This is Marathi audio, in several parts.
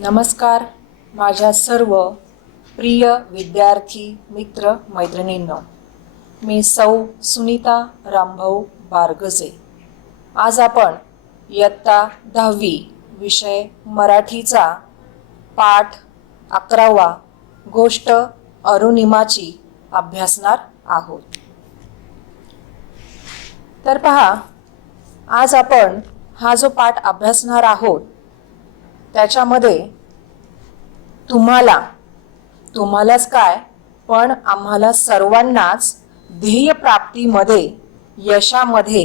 नमस्कार माझ्या सर्व प्रिय विद्यार्थी मित्र मैत्रिणींनो, मी सौ सुनीता रामभाऊ बारगजे। आज आपण इयत्ता 10वी विषय मराठीचा पाठ 11वा गोष्ट अरुणिमाची अभ्यासणार आहोत। तर पहा, आज आपण हा जो पाठ अभ्यासणार आहोत त्याच्यामध्ये तुम्हालाच काय पण आम्हाला सर्वांनाच ध्येय प्राप्तीमध्ये यशामध्ये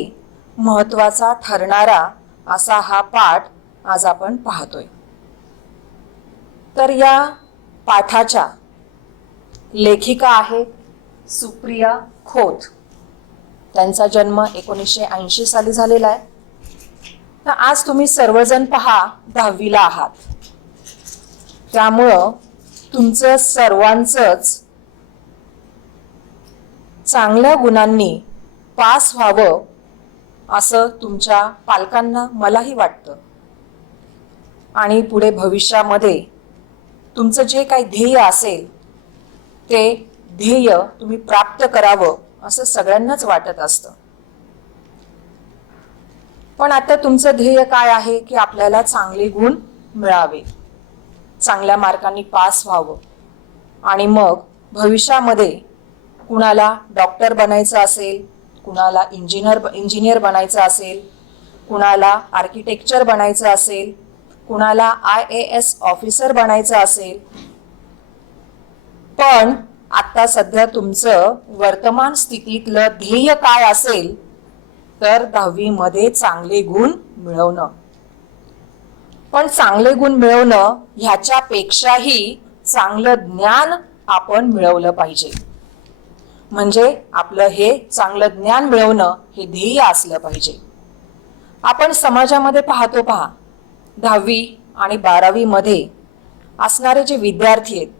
महत्त्वाचा ठरणारा असा हा पाठ आज आपण पाहतोय। तर या पाठाच्या लेखिका आहेत सुप्रिया खोत। त्यांचा जन्म 1980 साली झालेला आहे। तर आज तुम्ही सर्वजण पहा 10वीला आहात, त्यामुळं तुमचं सर्वांचंच चांगल्या गुणांनी पास व्हावं असं तुमच्या पालकांना मलाही वाटतं। आणि पुढे भविष्यामध्ये तुमचं जे काही ध्येय असेल ते ध्येय तुम्ही प्राप्त करावं असं सगळ्यांनाच वाटत असतं। पण आता तुमचं ध्येय काय आहे की आपल्याला चांगले गुण मिळावे, चांगल्या मार्कांनी पास व्हावं आणि मग भविष्यामध्ये कुणाला डॉक्टर बनायचं असेल, कुणाला इंजिनियर बनायचं असेल, कुणाला आर्किटेक्चर बनायचं असेल, कुणाला IAS ऑफिसर बनायचं असेल। पण आता सध्या तुमचं वर्तमान स्थितीतलं ध्येय काय असेल तर 10वी मध्ये चांगले गुण मिळवणं। पण चांगले गुण मिळवणं ह्याच्यापेक्षाही चांगलं ज्ञान आपण मिळवलं पाहिजे। म्हणजे आपलं हे चांगलं ज्ञान मिळवणं हे ध्येय असलं पाहिजे। आपण समाजामध्ये पाहतो पहा, 10वी आणि 12वी मध्ये असणारे जे विद्यार्थी आहेत,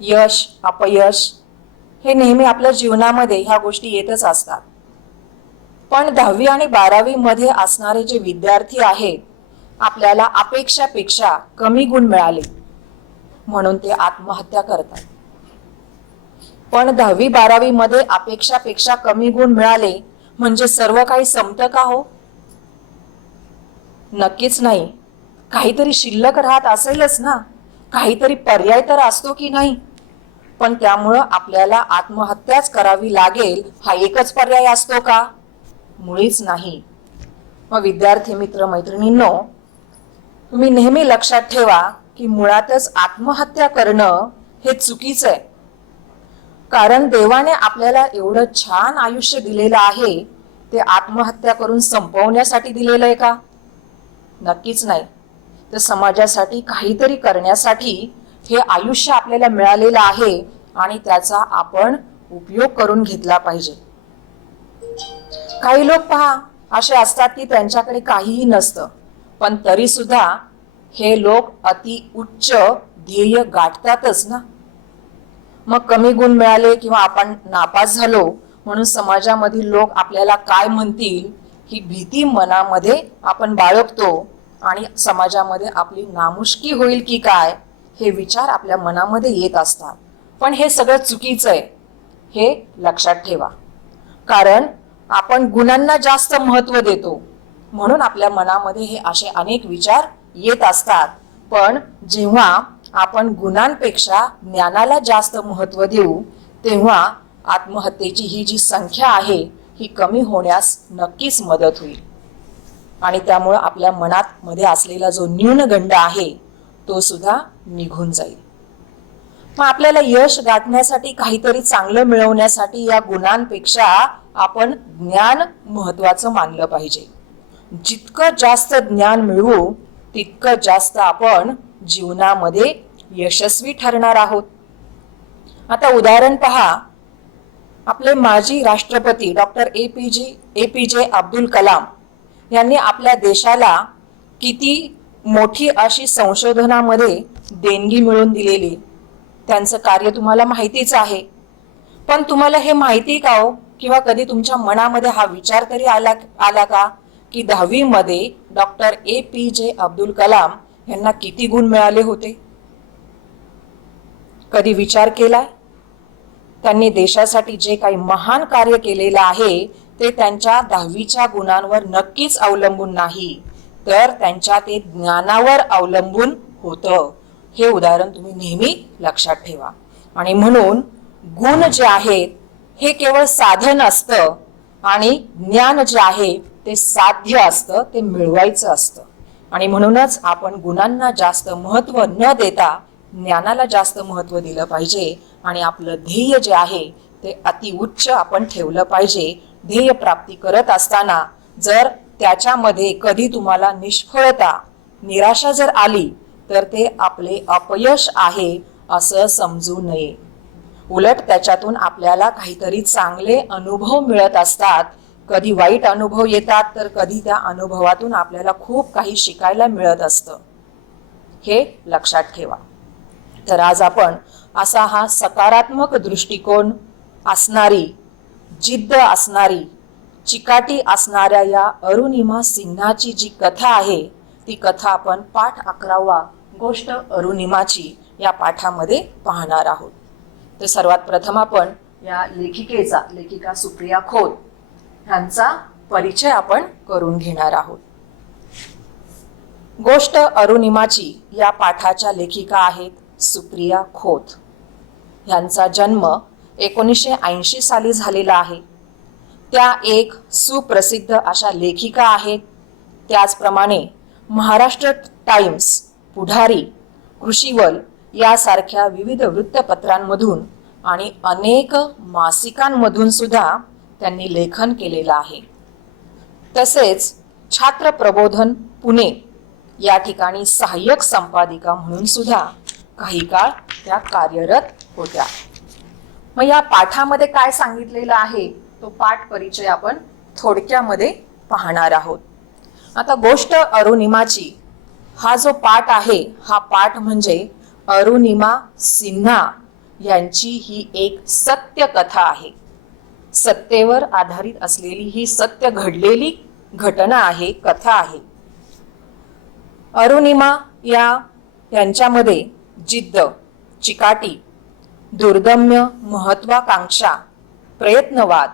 यश अपयश हे नेहमी आपल्या जीवनामध्ये ह्या गोष्टी येतच असतात। पण 10वी आणि 12वी मध्ये असणारे जे विद्यार्थी आहेत, आपल्याला अपेक्षापेक्षा कमी गुण मिळाले म्हणून ते आत्महत्या करतात। पण 10वी 12वी मध्ये अपेक्षापेक्षा कमी गुण मिळाले म्हणजे सर्व काही संपतं का हो? नक्कीच नाही। काहीतरी शिल्लक राहत असेलच ना, काहीतरी पर्याय तर असतो की नाही। पण त्यामुळं आपल्याला आत्महत्याच करावी लागेल हा एकच पर्याय असतो का? मुळीच नाही। मग विद्यार्थी मित्र मैत्रिणींनो, तुम्ही नेहमी लक्षात ठेवा की मुळातच आत्महत्या करणं हे चुकीचं आहे। कारण देवाने आपल्याला एवढं छान आयुष्य दिलेलं आहे, ते आत्महत्या करून संपवण्यासाठी दिलेलं आहे का? नक्कीच नाही। तर समाजासाठी काहीतरी करण्यासाठी हे आयुष्य आपल्याला मिळालेलं आहे आणि त्याचा आपण उपयोग करून घेतला पाहिजे। काही लोक पहा असे असतात की त्यांच्याकडे काहीही नसतं, पण तरी सुद्धा हे लोक अति उच्च ध्येय गाठतातच ना। मग कमी गुण मिळाले किंवा आपण नापास झालो म्हणून समाजामधील लोक आपल्याला काय म्हणतील ही भीती मनामध्ये आपण बाळगतो आणि समाजामध्ये आपली नामुष्की होईल की काय हे विचार आपल्या मनामध्ये येत असतात। पण हे सगळं चुकीचं आहे, हे लक्षात ठेवा। कारण आपण गुणांना जास्त महत्त्व देतो म्हणून आपल्या मनामध्ये हे असे अनेक विचार येत असतात। पण जेव्हा आपण गुणांपेक्षा ज्ञानाला जास्त महत्त्व देऊ तेव्हा आत्महत्येची ही जी संख्या आहे ही कमी होण्यास नक्कीच मदत होईल आणि त्यामुळे आपल्या मनात असलेला जो न्यूनगंड आहे तो सुद्धा निघून जाईल। मग आपल्याला यश गाठण्यासाठी काहीतरी चांगलं मिळवण्यासाठी या गुणांपेक्षा आपण ज्ञान महत्त्वाचं मानलं पाहिजे। जितकं जास्त ज्ञान मिळवू तितकं जास्त आपण जीवनामध्ये यशस्वी ठरणार आहोत। आता उदाहरण पहा, आपले माजी राष्ट्रपती डॉक्टर APJ अब्दुल कलाम यांनी आपल्या देशाला किती मोठी अशी संशोधनामध्ये देणगी मिळवून दिलेली, त्यांचं कार्य तुम्हाला माहितीच आहे। पण तुम्हाला हे माहिती का हो किंवा कधी तुमच्या मनामध्ये हा विचार तरी आला का की 10वी मध्ये डॉक्टर APJ अब्दुल कलाम यांना किती गुण मिळाले होते? कधी विचार केलाय? त्यांनी देशासाठी जे काही महान कार्य केलेलं आहे ते त्यांच्या 10वीच्या गुणांवर नक्कीच अवलंबून नाही, तर त्यांच्या ते ज्ञानावर अवलंबून होतं. हे उदाहरण तुम्ही नेहमी लक्षात ठेवा. आणि म्हणून गुण जे आहेत हे केवळ साधन असतं आणि ज्ञान जे आहे ते साध्य असतं, ते मिळवायचं असतं. आणि म्हणूनच आपण गुणांना जास्त महत्त्व न देता ज्ञानाला जास्त महत्त्व दिलं पाहिजे. आणि आपलं ध्येय जे आहे ते अति उच्च आपण ठेवलं पाहिजे. ध्येय प्राप्ती करत असताना जर त्याच्यामध्ये कधी तुम्हाला निष्फळता, निराशा जर आली तर ते आपले अपयश आहे असं समजू नये. उलट त्याच्यातून आपल्याला काहीतरी चांगले अनुभव मिळत असतात. कधी वाईट अनुभव येतात तर कधी त्या अनुभवातून आपल्याला खूप काही शिकायला मिळत असतं. हे लक्षात ठेवा. तर आज आपण असा हा सकारात्मक दृष्टिकोन असणारी, जिद्द असणारी, चिकाटी असणाऱ्या या अरुणिमा सिन्हाची जी कथा आहे ती कथा आपण पाठ 11वा गोष्ट अरुणिमाची या पाठामध्ये पाहणार आहोत. तर सर्वात प्रथम आपण या लेखिका सुप्रिया खोत यांचा परिचय आपण करून घेणार आहोत. गोष्ट अरुणिमाची या पाठाच्या लेखिका आहेत सुप्रिया खोत. यांचा जन्म 1980 साली झालेला आहे. त्या एक सुप्रसिद्ध अशा लेखिका आहेत. त्याचप्रमाणे महाराष्ट्र टाइम्स, पुढारी, कृषीवल यासारख्या विविध वृत्तपत्रांमधून आणि अनेक मासिकांमधून सुद्धा त्यांनी लेखन केलेलं आहे. तसेच छात्र प्रबोधन पुणे या ठिकाणी सहाय्यक संपादिका म्हणून सुद्धा काही काळ त्या कार्यरत होत्या. मग या पाठामध्ये काय सांगितलेलं आहे तो पाठ परिचय आपण थोडक्यामध्ये पाहणार आहोत. आता गोष्ट अरुणिमाची हा जो पाठ आहे, हा पाठ म्हणजे अरुणिमा सिन्हा यांची ही एक सत्य कथा आहे. सत्तेवर आधारित असलेली ही सत्य घडलेली घटना आहे, कथा आहे. अरुणिमा यांच्यामध्ये जिद्द, चिकाटी, दुर्दम्य, महत्वाकांक्षा, प्रयत्नवाद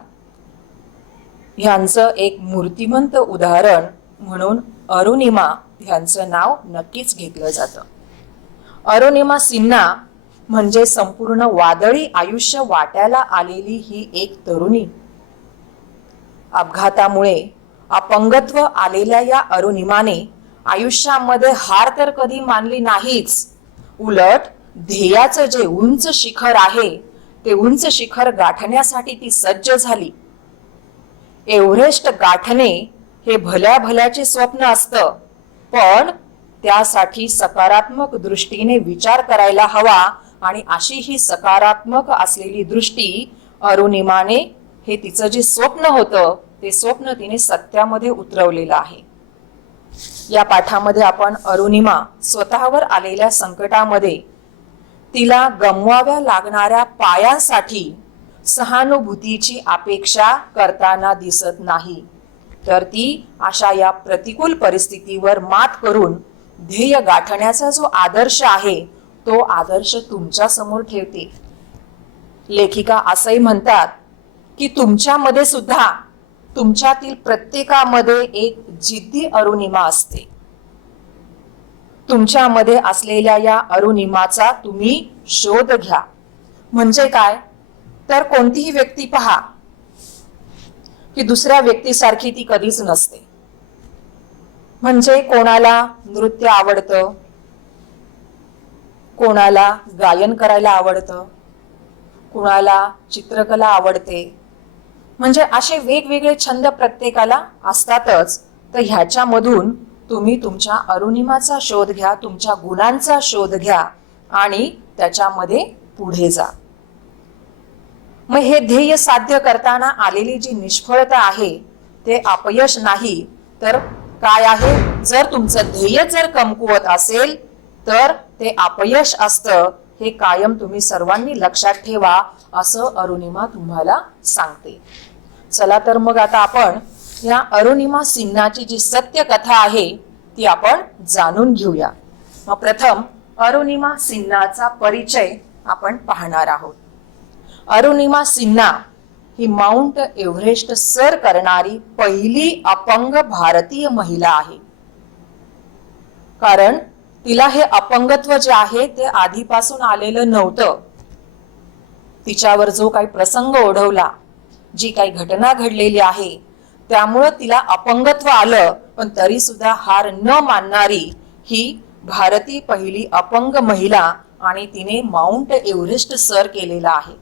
ह्यांचं एक मूर्तिमंत उदाहरण म्हणून अरुणिमा ह्यांचं नाव नक्कीच घेतलं जातं. अरुणिमा सिन्हा म्हणजे संपूर्ण वादळी आयुष्य वाट्याला आलेली ही एक तरुणी. अपघातामुळे अपंगत्व आलेल्या या अरुणिमाने आयुष्यामध्ये हार तर कधी मानली नाहीच. उलट ध्येयाचं जे उंच शिखर आहे ते उंच शिखर गाठण्यासाठी ती सज्ज झाली. एव्हरेस्ट गाठणे हे भल्या भल्याचे स्वप्न असतं, पण त्यासाठी सकारात्मक दृष्टीने विचार करायला हवा. आणि अशी ही सकारात्मक असलेली दृष्टी अरुणिमाने, हे तिचं जे स्वप्न होतं ते स्वप्न तिने सत्यामध्ये उतरवलेलं आहे. या पाठामध्ये आपण अरुणिमा स्वतःवर आलेल्या संकटामध्ये तिला गमवाव्या लागणाऱ्या पायांसाठी सहानुभूतीची अपेक्षा करताना दिसत नाही, तर ती अशा या प्रतिकूल परिस्थितीवर मात करून ध्येय गाठण्याचा जो आदर्श आहे तो आदर्श तुमच्या समोर ठेवते. लेखिका असंही म्हणतात की तुमच्यामध्ये सुद्धा, तुमच्यातील प्रत्येकामध्ये एक जिद्दी अरुणिमा असते. तुमच्यामध्ये असलेल्या या अरुणिमाचा तुम्ही शोध घ्या. म्हणजे काय तर कोणतीही व्यक्ती पहा की दुसऱ्या व्यक्तीसारखी ती कधीच नसते. म्हणजे कोणाला नृत्य आवडतं, कोणाला गायन करायला आवडतं, कोणाला चित्रकला आवडते. म्हणजे असे वेगवेगळे छंद प्रत्येकाला असतातच. तर ह्याच्यामधून तुम्ही तुमच्या अरुणिमाचा शोध घ्या, तुमच्या गुणांचा शोध घ्या आणि त्याच्यामध्ये पुढे जा. मग हे ध्येय साध्य करताना आलेली जी निष्फळता आहे ते अपयश नाही तर काय आहे? जर तुमचं ध्येय जर कमकुवत असेल तर ते अपयश असतं. हे कायम तुम्ही सर्वांनी लक्षात ठेवा असं अरुणिमा तुम्हाला सांगते. चला तर मग आता आपण या अरुणिमा सिन्हाची जी सत्य कथा आहे ती आपण जाणून घेऊया. मग प्रथम अरुणिमा सिन्हाचा परिचय आपण पाहणार आहोत. अरुणिमा सिन्हा ही माउंट एव्हरेस्ट सर करणारी पहिली अपंग भारतीय महिला आहे. कारण तिला हे अपंगत्व जे आहे ते आधीपासून आलेलं नव्हतं. तिच्यावर जो काही प्रसंग ओढवला, जी काही घटना घडलेली आहे त्यामुळं तिला अपंगत्व आलं, पण तरी सुद्धा हार न मानणारी ही भारतीय पहिली अपंग महिला आणि तिने माउंट एव्हरेस्ट सर केलेला आहे.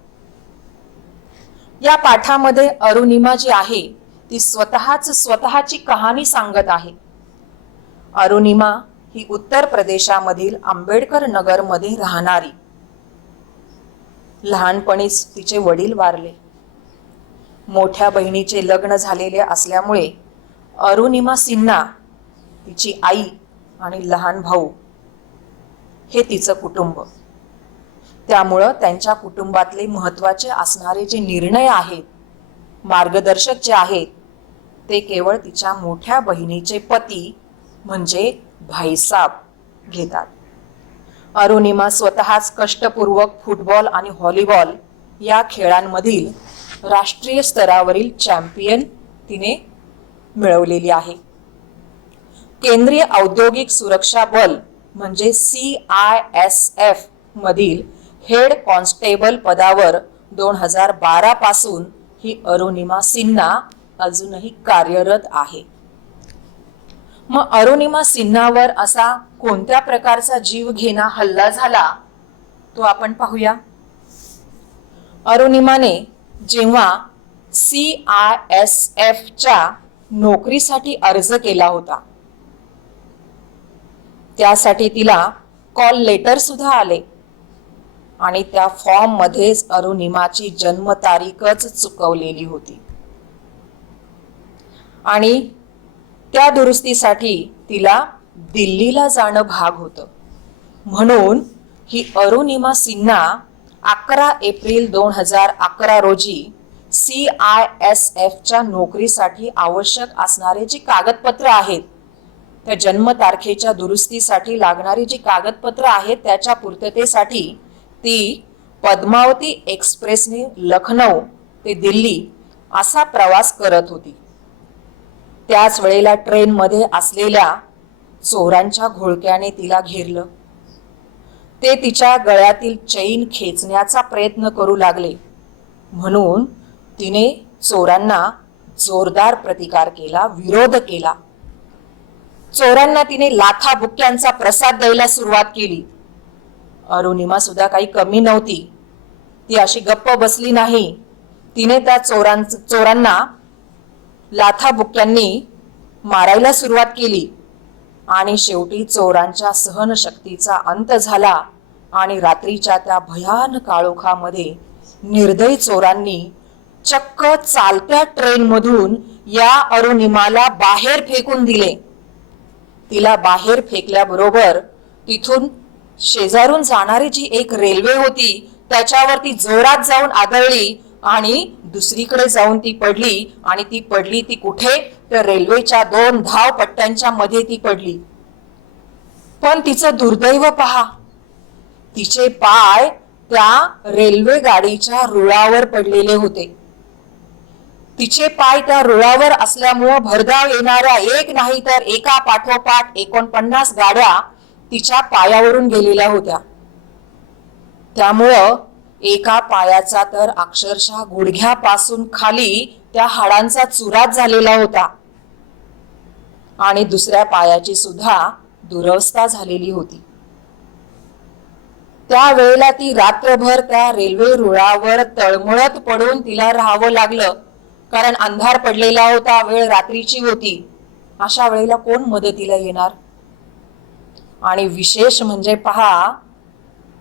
या पाठामध्ये अरुणिमा जी आहे ती स्वतःची कहाणी सांगत आहे. अरुणिमा ही उत्तर प्रदेशामधील आंबेडकर नगर मध्ये राहणारी. लहानपणीच तिचे वडील वारले. मोठ्या बहिणीचे लग्न झालेले असल्यामुळे अरुणिमा सिन्हा, तिची आई आणि लहान भाऊ हे तिचं कुटुंब. त्यामुळं त्यांच्या कुटुंबातले महत्वाचे असणारे जे निर्णय आहेत, मार्गदर्शक जे आहेत, ते केवळ तिच्या मोठ्या बहिणीचे पती म्हणजे भाईसाब घेतात. अरुणिमा स्वतःच कष्टपूर्वक फुटबॉल आणि व्हॉलीबॉल या खेळांमधील राष्ट्रीय स्तरावरील चॅम्पियन तिने मिळवलेली आहे. केंद्रीय औद्योगिक सुरक्षा बल म्हणजे CISF मधील हेड कॉन्स्टेबल पदावर 2012 पासून ही अरुणिमा सिन्हा अजूनही कार्यरत आहे. मग अरुणिमा सिन्हावर असा कोणत्या प्रकारचा जीवघेणा हल्ला झाला तो आपण पाहूया. अरुणिमाने जेव्हा CISFच्या नोकरीसाठी अर्ज केला होता, त्यासाठी तिला कॉल लेटर सुद्धा आले आणि त्या फॉर्म मध्येच अरुणिमाची जन्मतारीखच चुकवलेली होती आणि त्या दुरुस्तीसाठी तिला दिल्लीला जाणं भाग होतं. म्हणून ही अरुणिमा सिन्हा 11 एप्रिल 2011 रोजी CISFच्या नोकरीसाठी आवश्यक असणारे जी कागदपत्र आहेत, त्या जन्मतारखेच्या दुरुस्तीसाठी लागणारी जी कागदपत्र आहेत त्याच्या पूर्ततेसाठी ती पद्मावती एक्सप्रेसने लखनौ ते दिल्ली असा प्रवास करत होती. त्याच वेळेला ट्रेनमध्ये असलेल्या चोरांच्या घोळक्याने तिला घेरलं. ते तिच्या गळ्यातील चैन खेचण्याचा प्रयत्न करू लागले. म्हणून तिने चोरांना जोरदार प्रतिकार केला, विरोध केला. चोरांना तिने लाथाबुक्क्यांचा प्रसाद द्यायला सुरुवात केली. अरुणिमा सुद्धा काही कमी नव्हती. ती अशी गप्प बसली नाही. तिने त्या चोरांना लाथाबुक्क्यांनी मारायला सुरुवात केली आणि शेवटी चोरांच्या सहनशक्तीचा अंत झाला आणि रात्रीच्या त्या भयानक काळोखामध्ये निर्दयी चोरांनी चक्क चालत्या ट्रेनमधून या अरुणिमाला बाहेर फेकून दिले. तिला बाहेर फेकल्याबरोबर तिथून शेजारून जाणारी जी एक रेल्वे होती त्याच्यावर ती जोरात जाऊन आदळली आणि दुसरीकडे जाऊन ती पडली. आणि ती पडली ती कुठे, तर रेल्वेच्या 2 धावपट्ट्यांच्या मध्ये ती पडली. पण तिचं दुर्दैव पहा, तिचे पाय त्या रेल्वे गाडीच्या रुळावर पडलेले होते. तिचे पाय त्या रुळावर असल्यामुळे भरधाव येणाऱ्या एक नाही तर एका पाठोपाठ 49 गाड्या तिच्या पायावरून गेलेल्या होत्या. त्यामुळं एका पायाचा तर अक्षरशः गुडघ्यापासून खाली त्या हाडांचा चुराच झालेला होता आणि दुसऱ्या पायाची सुद्धा दुरवस्था झालेली होती. त्यावेळेला ती रात्रभर त्या रेल्वे रुळावर तळमळत पडून तिला राहावं लागलं. कारण अंधार पडलेला होता, वेळ रात्रीची होती. अशा वेळेला कोण मदतीला येणार. आणि विशेष म्हणजे पहा,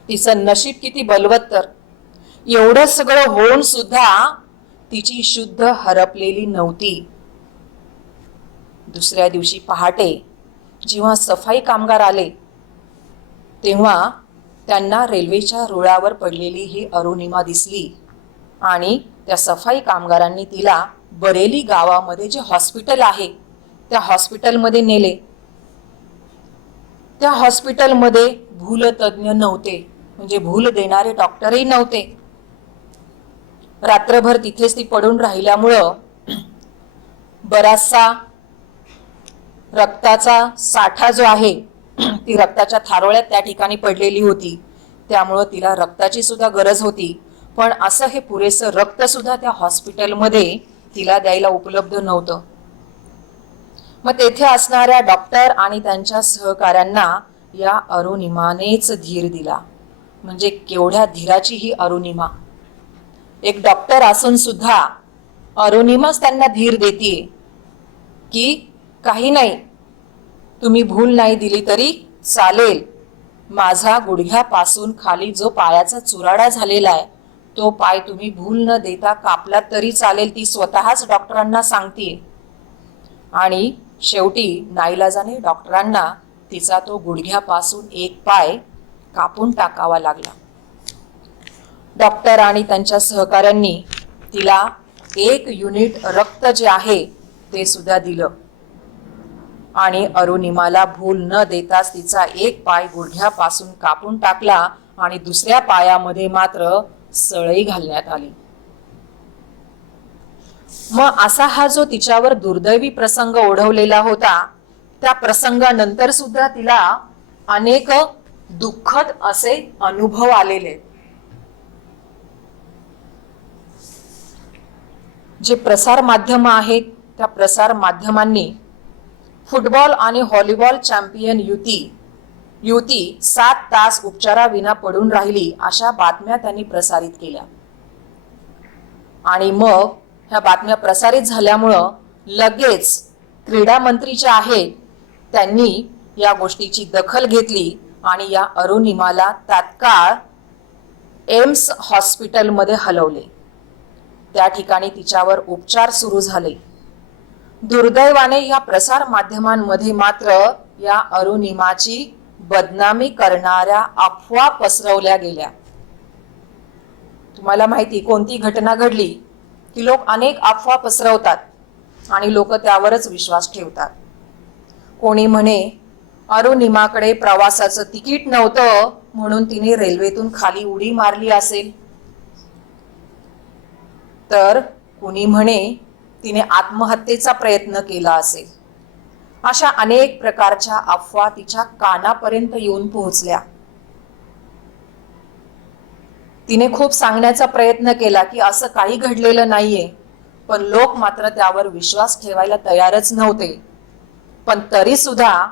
तिचं नशीब किती बलवत्तर. एवढं सगळं होऊन सुद्धा तिची शुद्ध हरपलेली नव्हती. दुसऱ्या दिवशी पहाटे जेव्हा सफाई कामगार आले तेव्हा त्यांना रेल्वेच्या रुळावर पडलेली ही अरुणिमा दिसली आणि त्या सफाई कामगारांनी तिला बरेली गावामध्ये जे हॉस्पिटल आहे त्या हॉस्पिटलमध्ये नेले. त्या हॉस्पिटलमध्ये भूलतज्ञ नव्हते, म्हणजे भूल देणारे डॉक्टरही नव्हते. रात्रभर तिथेच ती पडून राहिल्यामुळं बराचसा रक्ताचा साठा जो आहे, ती रक्ताच्या थारोळ्यात त्या ठिकाणी पडलेली होती. त्यामुळं तिला रक्ताची सुद्धा गरज होती. पण असं हे पुरेसं रक्त सुद्धा त्या हॉस्पिटलमध्ये तिला द्यायला उपलब्ध नव्हतं. मग तेथे असणाऱ्या डॉक्टर आणि त्यांच्या सहकाऱ्यांना या अरुणिमानेच धीर दिला. म्हणजे केवढ्या धीराची ही अरुणिमा. एक डॉक्टर असून सुद्धा अरुणिमाच त्यांना धीर देतीये की काही नाही, तुम्ही भूल नाही दिली तरी चालेल. माझा गुडघ्यापासून खाली जो पायाचा चुराडा झालेला आहे, तो पाय तुम्ही भूल न देता कापला तरी चालेल. ती स्वतःच डॉक्टरांना सांगतीये. आणि शेवटी नाईलाजाने डॉक्टरांना तिचा तो गुडघ्यापासून एक पाय कापून टाकावा लागला. डॉक्टर आणि त्यांच्या सहकाऱ्यांनी तिला 1 युनिट रक्त जे आहे ते सुद्धा दिलं. आणि अरुणिमाला भूल न देताच तिचा एक पाय गुडघ्यापासून कापून टाकला आणि दुसऱ्या पायामध्ये मात्र सळई घालण्यात आली. मग असा हा जो तिच्यावर दुर्दैवी प्रसंग ओढवलेला होता, त्या प्रसंगानंतर सुद्धा तिला अनेक दुःखद असे अनुभव आलेले. जे प्रसार माध्यम आहेत, त्या प्रसार माध्यमांनी फुटबॉल आणि व्हॉलीबॉल चॅम्पियन युती 7 तास उपचाराविना पडून राहिली, अशा बातम्या त्यांनी प्रसारित केल्या. आणि मग ह्या बातम्या प्रसारित झाल्यामुळं लगेच क्रीडा मंत्री जे आहेत त्यांनी या गोष्टीची दखल घेतली आणि या अरुणिमाला तात्काळ एम्स हॉस्पिटलमध्ये हलवले. त्या ठिकाणी तिच्यावर उपचार सुरू झाले. दुर्दैवाने या प्रसार माध्यमांमध्ये मात्र या अरुणिमाची बदनामी करणाऱ्या अफवा पसरवल्या गेल्या. तुम्हाला माहिती, कोणती घटना घडली की लोक अनेक अफवा पसरवतात आणि लोक त्यावरच विश्वास ठेवतात. कोणी म्हणे अरुणिमाकडे प्रवासाचं तिकीट नव्हतं म्हणून तिने रेल्वेतून खाली उडी मारली असेल. तर कोणी म्हणे तिने आत्महत्येचा प्रयत्न केला असेल. अशा अनेक प्रकारच्या अफवा तिच्या कानापर्यंत येऊन पोहोचल्या. तिने खूप सांगण्याचा प्रयत्न केला की असं काही घडलेलं नाहीये, पण लोक मात्र त्यावर विश्वास ठेवायला तयारच नव्हते. पण तरी सुद्धा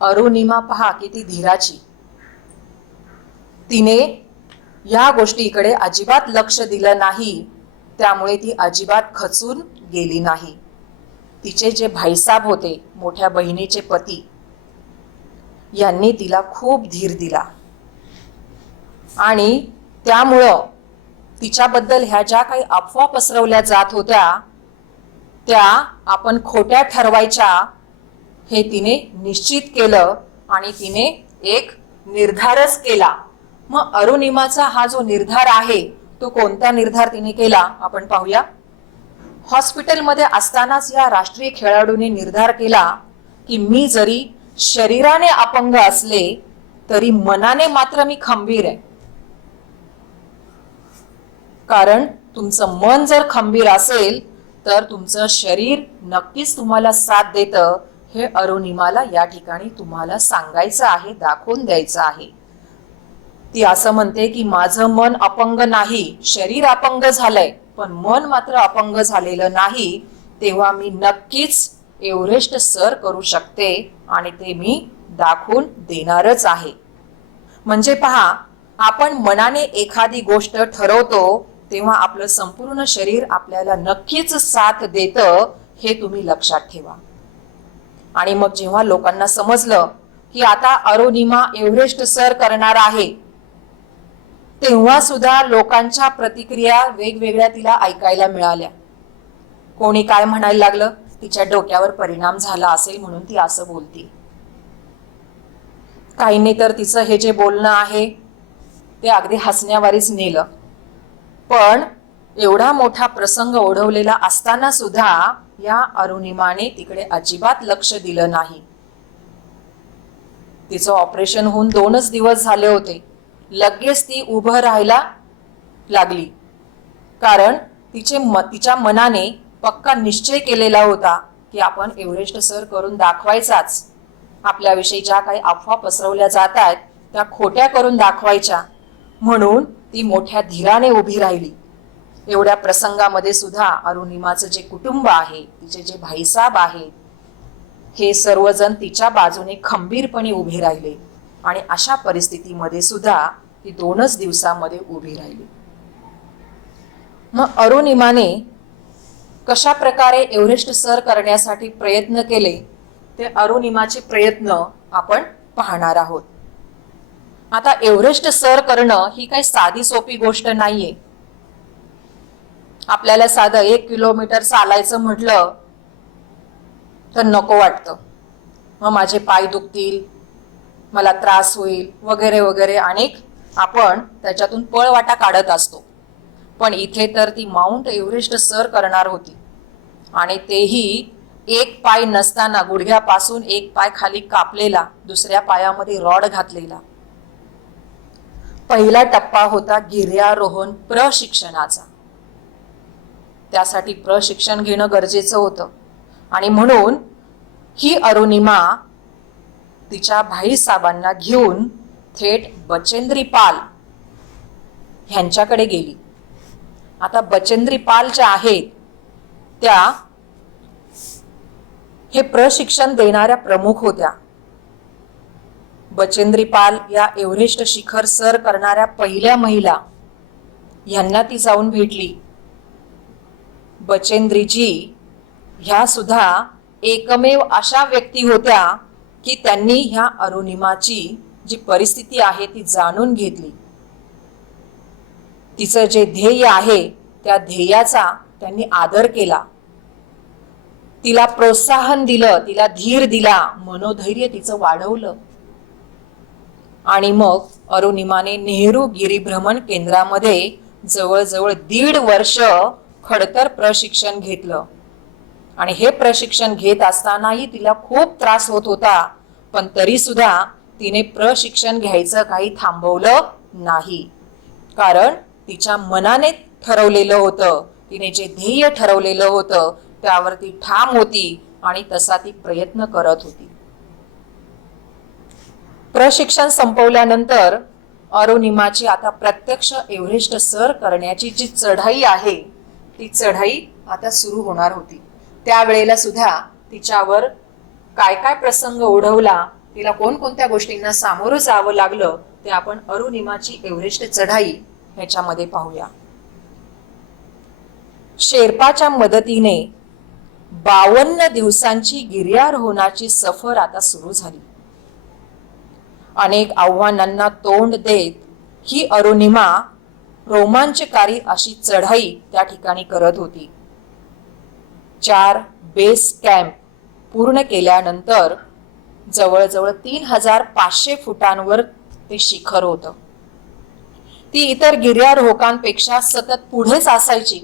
अरुणिमा पहा किती धीराची. तिने या गोष्टीकडे अजिबात लक्ष दिलं नाही. त्यामुळे ती अजिबात खचून गेली नाही. तिचे जे भाईसाब होते, मोठ्या बहिणीचे पती, यांनी तिला खूप धीर दिला. आणि त्यामुळं तिच्याबद्दल ह्या ज्या काही अफवा पसरवल्या जात होत्या त्या आपण खोट्या ठरवायच्या हे तिने निश्चित केलं आणि तिने एक निर्धारच केला. मग अरुणिमाचा हा जो निर्धार आहे तो कोणता निर्धार तिने केला आपण पाहूया. हॉस्पिटलमध्ये असतानाच या राष्ट्रीय खेळाडूने निर्धार केला की मी जरी शरीराने अपंग असले तरी मनाने मात्र मी खंबीर आहे. कारण तुमचं मन जर खंबीर असेल तर तुमचं शरीर नक्कीच तुम्हाला साथ देतं. हे अरुणिमाला या ठिकाणी तुम्हाला सांगायचं आहे, दाखवून द्यायचं आहे. ती असं म्हणते की माझं मन अपंग नाही, शरीर अपंग झालंय पण मन मात्र अपंग झालेलं नाही. तेव्हा मी नक्कीच एव्हरेस्ट सर करू शकते आणि ते मी दाखवून देणारच आहे. म्हणजे पहा, आपण मनाने एखादी गोष्ट ठरवतो तेव्हा आपलं संपूर्ण शरीर आपल्याला नक्कीच साथ देतं, हे तुम्ही लक्षात ठेवा. आणि मग जेव्हा लोकांना समजलं की आता अरुणिमा एव्हरेस्ट सर करणार आहे, तेव्हा सुद्धा लोकांच्या प्रतिक्रिया वेगवेगळ्या तिला ऐकायला मिळाल्या. कोणी काय म्हणायला लागलं, तिच्या डोक्यावर परिणाम झाला असेल म्हणून ती असं बोलती. काहींनी तर तिचं हे जे बोलणं आहे ते अगदी हसण्यावारीच नेलं. पण एवढा मोठा प्रसंग ओढवलेला असताना सुद्धा या अरुणिमाने तिकडे अजिबात लक्ष दिलं नाही. तिचं ऑपरेशन होऊन 2च दिवस झाले होते. लगेच ती उभं राहायला लागली, कारण तिच्या मनाने पक्का निश्चय केलेला होता की आपण एव्हरेस्ट सर करून दाखवायचाच. आपल्याविषयी ज्या काही अफवा पसरवल्या जात आहेत त्या खोट्या करून दाखवायच्या. म्हणून ती मोठ्या धीराने उभी राहिली. एवढ्या प्रसंगामध्ये सुद्धा अरुणिमाचं जे कुटुंब आहे, तिचे जे भाईसाहेब आहेत, हे सर्वजण तिच्या बाजूने खंबीरपणे उभे राहिले आणि अशा परिस्थितीमध्ये सुद्धा ती 2च दिवसामध्ये उभी राहिली. मग अरुणिमाने कशा प्रकारे एव्हरेस्ट सर करण्यासाठी प्रयत्न केले ते अरुणिमाचे प्रयत्न आपण पाहणार आहोत. आता एव्हरेस्ट सर करणं ही काही साधी सोपी गोष्ट नाहीये. आपल्याला साधं 1 किलोमीटर चालायचं म्हटलं तर नको वाटतं. मग माझे पाय दुखतील, मला त्रास होईल वगैरे वगैरे अनेक आपण त्याच्यातून पळवाटा काढत असतो. पण इथे तर ती माउंट एव्हरेस्ट सर करणार होती आणि तेही एक पाय नसताना, गुडघ्यापासून एक पाय खाली कापलेला, दुसऱ्या पायामध्ये रॉड घातलेला. पहिला टप्पा होता गिर्यारोहण प्रशिक्षणाचा. त्यासाठी प्रशिक्षण घेणं गरजेचं होतं आणि म्हणून ही अरुणिमा तिच्या भाईसाहेबांना घेऊन थेट बचेंद्री पाल ह्यांच्याकडे गेली. आता बचेंद्री पाल ज्या आहेत त्या हे प्रशिक्षण देणाऱ्या प्रमुख होत्या. बचेंद्री पाल या एव्हरेस्ट शिखर सर करणाऱ्या पहिल्या महिला, यांना ती जाऊन भेटली. बचेंद्रीजी ह्या सुद्धा एकमेव अशा व्यक्ती होत्या की त्यांनी ह्या अरुणिमाची जी परिस्थिती आहे ती जाणून घेतली. तिचं जे ध्येय आहे त्या ध्येयाचा त्यांनी आदर केला, तिला प्रोत्साहन दिलं, तिला धीर दिला, मनोधैर्य तिचं वाढवलं. आणि मग अरुणिमाने नेहरू गिरिभ्रमण केंद्रामध्ये जवळजवळ 1.5 वर्ष खडतर प्रशिक्षण घेतलं. आणि हे प्रशिक्षण घेत असतानाही तिला खूप त्रास होत होता, पण तरी सुद्धा तिने प्रशिक्षण घ्यायचं काही थांबवलं नाही. कारण तिच्या मनाने ठरवलेलं होतं, तिने जे ध्येय ठरवलेलं होतं त्यावर ती ठाम होती आणि तसा ती प्रयत्न करत होती. प्रशिक्षण संपवल्यानंतर अरुणिमाची आता प्रत्यक्ष एव्हरेस्ट सर करण्याची जी चढाई आहे ती चढाई आता सुरू होणार होती. त्यावेळेला सुद्धा तिच्यावर काय काय प्रसंग ओढवला, तिला कोणकोणत्या गोष्टींना सामोरं जावं लागलं ते आपण अरुणिमाची एव्हरेस्ट चढाई ह्याच्यामध्ये पाहूया. शेर्पाच्या मदतीने 52 दिवसांची गिर्यारोहणाची सफर आता सुरू झाली. अनेक आव्हानांना तोंड देत ही अरुणिमा रोमांचकारी अशी चढाई त्या ठिकाणी करत होती. 4 बेस कॅम्प पूर्ण केल्यानंतर जवळजवळ 3500 फुटांवर ते शिखर होतं. ती इतर गिर्यारोहकांपेक्षा सतत पुढेच असायची.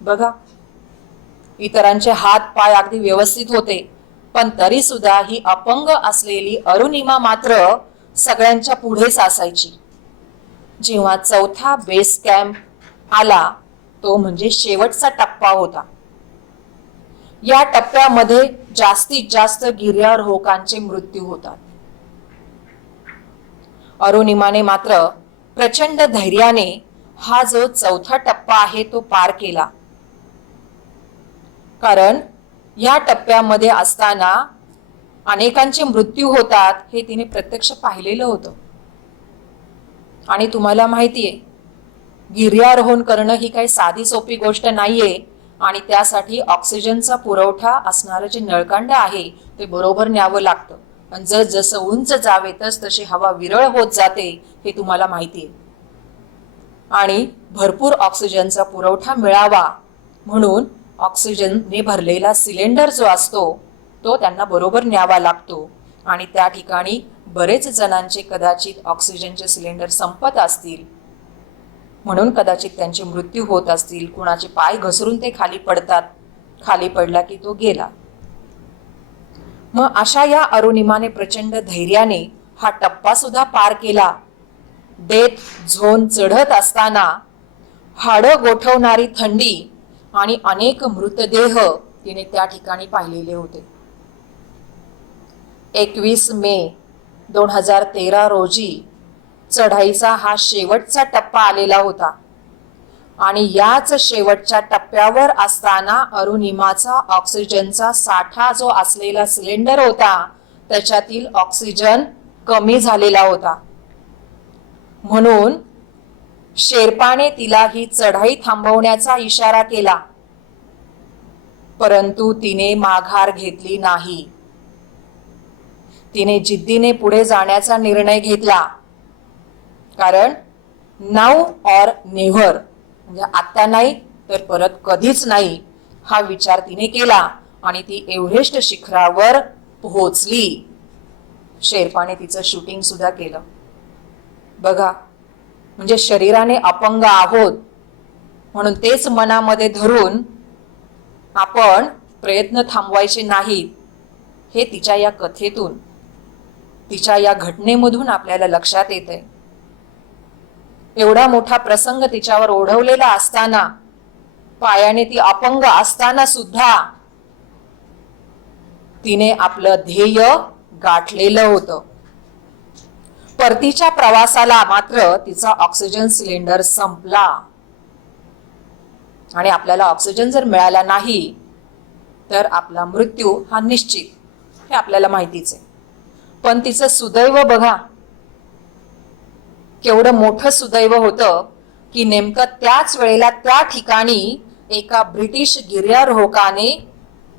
बघा, इतरांचे हात पाय अगदी व्यवस्थित होते, पण तरी सुद्धा ही अपंग असलेली अरुणिमा मात्र सगळ्यांच्या पुढेच असायची. जेव्हा 4था बेस कॅम्प आला तो म्हणजे शेवटचा टप्पा होता. या टप्प्यामध्ये जास्तीत जास्त गिर्यारोहकांचे मृत्यू होतात. अरुणिमाने मात्र प्रचंड धैर्याने हा जो 4था टप्पा आहे तो पार केला. कारण या टप्प्यामध्ये असताना अनेकांचे मृत्यू होतात हे तिने प्रत्यक्ष पाहिलेलं होतं. आणि तुम्हाला माहितीये, गिर्यारोहण करणं ही काही साधी सोपी गोष्ट नाहीये आणि त्यासाठी ऑक्सिजनचा पुरवठा असणारं जे नळकांड आहे ते बरोबर न्यावं लागतं. आणि जसं उंच जावे तशी हवा विरळ होत जाते हे तुम्हाला माहितीये. आणि भरपूर ऑक्सिजनचा पुरवठा मिळावा म्हणून ऑक्सिजनने भरलेला सिलेंडर जो असतो तो त्यांना बरोबर न्यावा लागतो. आणि त्या ठिकाणी बरेच जणांचे कदाचित ऑक्सिजनचे सिलेंडर संपत असतील म्हणून कदाचित त्यांचे मृत्यू होत असतील. कुणाचे पाय घसरून ते खाली पडतात, खाली पडला की तो गेला. मग अशा या अरुणिमाने प्रचंड धैर्याने हा टप्पा सुद्धा पार केला. डेथ झोन चढत असताना हाडं गोठवणारी थंडी आणि अनेक मृतदेह तिने त्या ठिकाणी पाहिलेले होते. 21 मे 2013 रोजी चढाईचा हा शेवटचा टप्पा आलेला होता आणि याच शेवटच्या टप्प्यावर असताना अरुणिमाचा ऑक्सिजनचा साठा जो असलेला सिलेंडर होता त्याच्यातील ऑक्सिजन कमी झालेला होता. म्हणून शेर्पाने तिला ही चढाई थांबवण्याचा इशारा केला, परंतु तिने माघार घेतली नाही. तिने जिद्दीने पुढे जाण्याचा निर्णय घेतला, कारण नाऊ ऑर नेव्हर म्हणजे आता नाही तर परत कधीच नाही हा विचार तिने केला आणि ती एव्हरेस्ट शिखरावर पोहोचली. शेर्पाने तिचं शूटिंग सुद्धा केलं. बघा, म्हणजे शरीराने अपंग आहोत म्हणून तेच मनामध्ये धरून आपण प्रयत्न थांबवायचे नाहीत, हे तिच्या या कथेतून, तिच्या या घटनेमधून आपल्याला लक्षात येते. एवढा मोठा प्रसंग तिच्यावर ओढवलेला असताना, पायाने ती अपंग असताना सुद्धा तिने आपलं ध्येय गाठलेलं होतं. परतीच्या प्रवासाला मात्र तिचा ऑक्सिजन सिलेंडर संपला आणि आपल्याला ऑक्सिजन जर मिळाला नाही तर आपला मृत्यू हा निश्चित, हे आपल्याला माहितीच आहे. पण तिचं सुदैव बघा, केवढं मोठं सुदैव होतं की नेमकं त्याच वेळेला त्या ठिकाणी एका ब्रिटिश गिर्यारोहकाने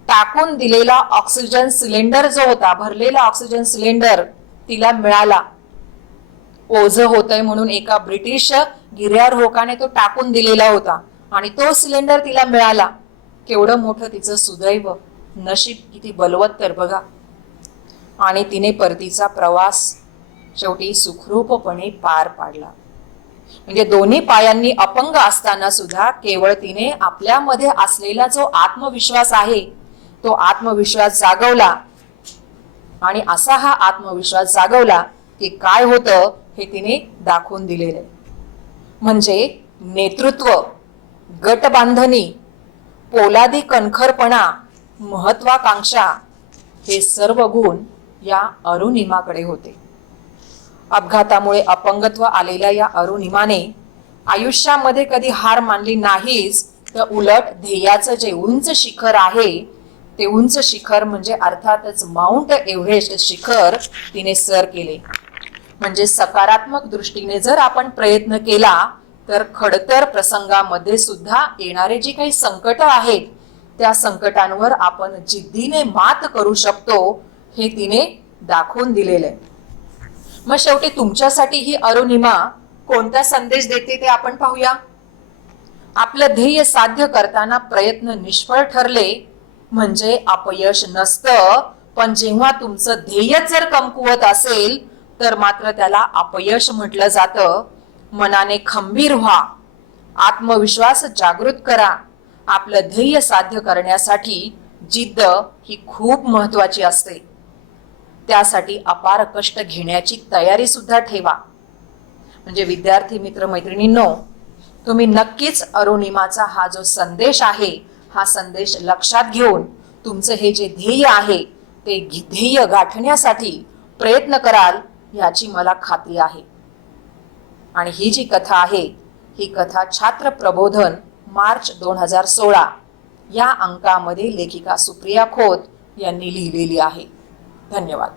टाकून दिलेला ऑक्सिजन सिलेंडर जो होता, भरलेला ऑक्सिजन सिलेंडर तिला मिळाला. ओझं होतंय म्हणून एका ब्रिटिश गिर्यारोहकाने तो टाकून दिलेला होता आणि तो सिलेंडर तिला मिळाला. केवढं मोठं तिचं सुदैव, नशीब किती बलवत्तर बघा. आणि तिने परतीचा प्रवास शेवटी सुखरूपपणे पार पाडला. म्हणजे दोन्ही पायांनी अपंग असताना सुद्धा केवळ तिने आपल्यामध्ये असलेला जो आत्मविश्वास आहे तो आत्मविश्वास जागवला. आणि असा हा आत्मविश्वास जागवला की काय होतं हे तिने दाखवून दिलेलं आहे. म्हणजे नेतृत्व, गटबांधणी, पोलादी कणखरपणा, महत्वाकांक्षा हे सर्व गुण या अरुणिमाकडे होते. अपघातामुळे अपंगत्व आलेल्या या अरुणिमाने आयुष्यामध्ये कधी हार मानली नाहीच, तर उलट ध्येयाचं जे उंच शिखर आहे ते उंच शिखर म्हणजे अर्थातच माउंट एव्हरेस्ट शिखर तिने सर केले. म्हणजे सकारात्मक दृष्टीने जर आपण प्रयत्न केला तर खडतर प्रसंगामध्ये सुद्धा येणारे जी काही संकट आहेत त्या संकटांवर आपण जिद्दीने मात करू शकतो, हे तिने दाखवून दिलेलं आहे. मग शेवटी तुमच्यासाठी ही अरुणिमा कोणता संदेश देते ते आपण पाहूया. आपलं ध्येय साध्य करताना प्रयत्न निष्फळ ठरले म्हणजे अपयश नसतं, पण जेव्हा तुमचं ध्येय जर कमकुवत असेल तर मात्र त्याला अपयश म्हटलं जातं. मनाने खंबीर व्हा, आत्मविश्वास जागृत करा. आपलं ध्येय साध्य करण्यासाठी जिद्द ही खूप महत्वाची असते. त्यासाठी अपार कष्ट घेण्याची तयारी सुद्धा ठेवा. म्हणजे विद्यार्थी मित्र मैत्रिणींनो, तुम्ही नक्कीच अरुणिमाचा हा जो संदेश आहे हा संदेश लक्षात घेऊन तुमचं हे जे ध्येय आहे ते ध्येय गाठण्यासाठी प्रयत्न कराल याची मला खात्री आहे. आणि ही जी कथा आहे ही कथा छात्र प्रबोधन मार्च 2016 या अंकामध्ये लेखिका सुप्रिया खोत यांनी लिहिलेली आहे. धन्यवाद.